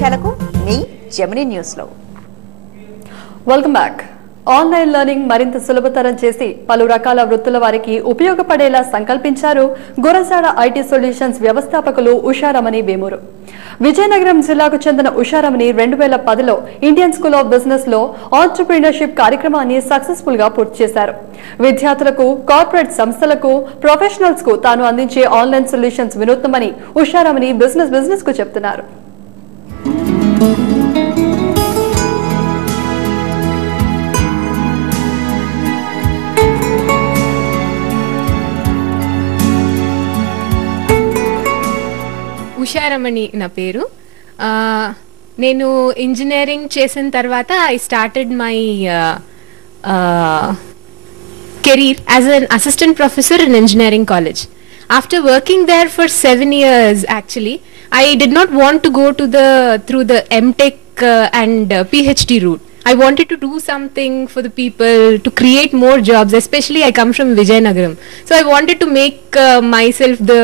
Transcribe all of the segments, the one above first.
విశేషాలకు మీ జెమిని న్యూస్లో. Welcome back. Online learning మరింత సులభతరం చేసి పలు రకాల వృత్తుల వారికి ఉపయోగపడేలా సంకల్పించారు గురజాడ ఐటీ సొల్యూషన్స్ వ్యవస్థాపకులు ఉషారమణి వేమూరు. విజయనగరం జిల్లాకు చెందిన ఉషారమణి 2010లో ఇండియన్ స్కూల్ ఆఫ్ బిజినెస్ లో ఆంటర్‌ప్రెన్యూర్‌షిప్ కార్యక్రమాన్ని సక్సెస్ఫుల్ గా పూర్తి చేశారు. విద్యార్థులకు, కార్పొరేట్ సంస్థలకు, ప్రొఫెషనల్స్ కు తాను అందించే ఆన్లైన్ సొల్యూషన్స్ వినూత్నమని ఉషారమణి బిజినెస్ కు చెప్తున్నారు. ఉషారమణి నా పేరు. నేను ఇంజనీరింగ్ చేసిన తర్వాత I started my career as an assistant professor in engineering college. After working there for 7 years, actually, I did not want to go to through the MTech and PhD route. I wanted to do something for the people, to create more jobs, especially I come from Vijayanagaram. So I wanted to make myself the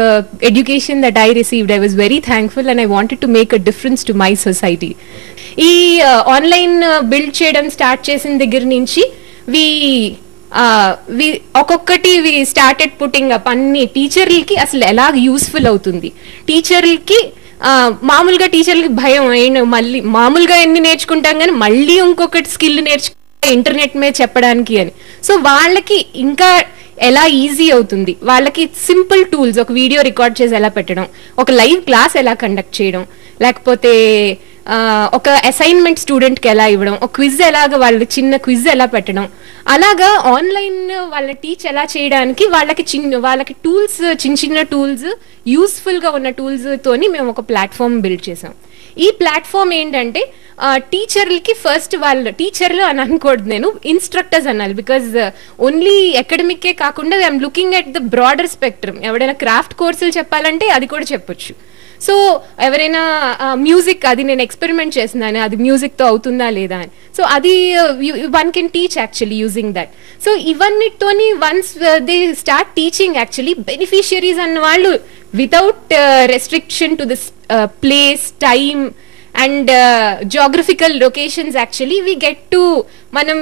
education that I received. I was very thankful and I wanted to make a difference to my society. ఈ online build చేయడం start చేసిన దగ్గర నుంచి ఒక్కొక్కటి we started putting up. అన్ని టీచర్లకి అసలు ఎలా useful అవుతుంది, టీచర్లకి మామూలుగా టీచర్లకి భయం అయిన మళ్ళీ మామూలుగా ఎన్ని నేర్చుకుంటాం కానీ మళ్ళీ ఇంకొకటి స్కిల్ నేర్చుకుంటే ఇంటర్నెట్ మీద చెప్పడానికి అని. సో వాళ్ళకి ఇంకా ఎలా ఈజీ అవుతుంది, వాళ్ళకి సింపుల్ టూల్స్, ఒక వీడియో రికార్డ్ చేసి ఎలా పెట్టడం, ఒక లైవ్ క్లాస్ ఎలా కండక్ట్ చేయడం, లేకపోతే ఒక అసైన్మెంట్ స్టూడెంట్కి ఎలా ఇవ్వడం, ఒక క్విజ్ ఎలాగా వాళ్ళు చిన్న క్విజ్ ఎలా పెట్టడం, అలాగా ఆన్లైన్ వాళ్ళ టీచ్ ఎలా చేయడానికి వాళ్ళకి టూల్స్, చిన్న టూల్స్, యూస్ఫుల్గా ఉన్న టూల్స్ తోని మేము ఒక ప్లాట్ఫామ్ బిల్డ్ చేసాం. ఈ ప్లాట్ఫామ్ ఏంటంటే టీచర్లకి ఫస్ట్ వాళ్ళు టీచర్లు అని అనకూడదు, నేను ఇన్స్ట్రక్టర్స్ అనాలి. బికాజ్ ఓన్లీ అకాడమిక్కే కాకుండా I'm looking at the broader spectrum. ఎవరైనా క్రాఫ్ట్ కోర్సులు చెప్పాలంటే అది కూడా చెప్పొచ్చు. సో ఎవరైనా మ్యూజిక్, అది నేను ఎక్స్పెరిమెంట్ చేస్తున్నాను, అది మ్యూజిక్తో అవుతుందా లేదా అని. సో అది one can teach actually using that. So ఇవన్నిటితోని once they start teaching, actually beneficiaries అన్న వాళ్ళు without restriction to this place, time and geographical locations, actually we get to manam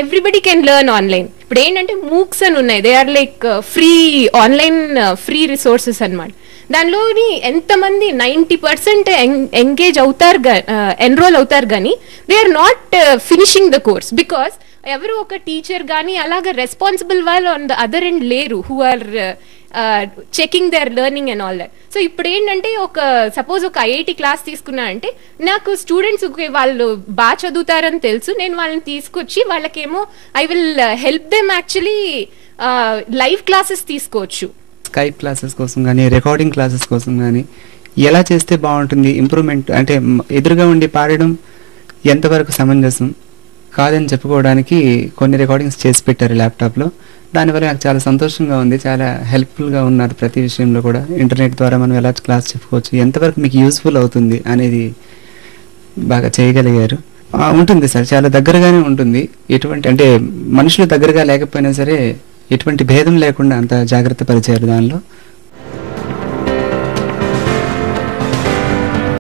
everybody can learn online. Ippudu endante MOOCs అని ఉన్నాయి, they are like free online free resources అన్నమాట. దానిలోని ఎంతమంది 90% engage అవుతారు, enrol అవుతారు, కానీ they are not finishing the course because ఎవరు ఒక టీచర్ కానీ అలాగా రెస్పాన్సిబుల్ వాళ్ళు ఆన్ ద అదర్ ఎండ్ లేరు, who are checking their learning and all that. So ఇప్పుడు ఏంటంటే సపోజ్ ఒక ఐఐటి క్లాస్ తీసుకున్నా అంటే నాకు స్టూడెంట్స్ వాళ్ళు బాగా చదువుతారని తెలుసు, నేను వాళ్ళని తీసుకొచ్చి వాళ్ళకేమో I will help them actually live classes తీసుకోవచ్చు. స్కైప్ క్లాసెస్ కోసం కానీ, రికార్డింగ్ క్లాసెస్ కోసం కానీ ఎలా చేస్తే బాగుంటుంది, ఇంప్రూవ్మెంట్ అంటే ఎదురుగా ఉండి పాడడం ఎంతవరకు సమంజసం కాదని చెప్పుకోవడానికి కొన్ని రికార్డింగ్స్ చేసి పెట్టారు ల్యాప్టాప్లో. దానివల్ల నాకు చాలా సంతోషంగా ఉంది, చాలా హెల్ప్ఫుల్గా ఉన్నారు ప్రతి విషయంలో కూడా. ఇంటర్నెట్ ద్వారా మనం ఎలా క్లాస్ చెప్పుకోవచ్చు, ఎంతవరకు మీకు యూస్ఫుల్ అవుతుంది అనేది బాగా చేయగలిగారు. ఉంటుంది సార్, చాలా దగ్గరగానే ఉంటుంది. ఎటువంటి అంటే మనుషులు దగ్గరగా లేకపోయినా సరే ఎటువంటి భేదం లేకుండా అంత జాగ్రత్త పరిచారు దానిలో.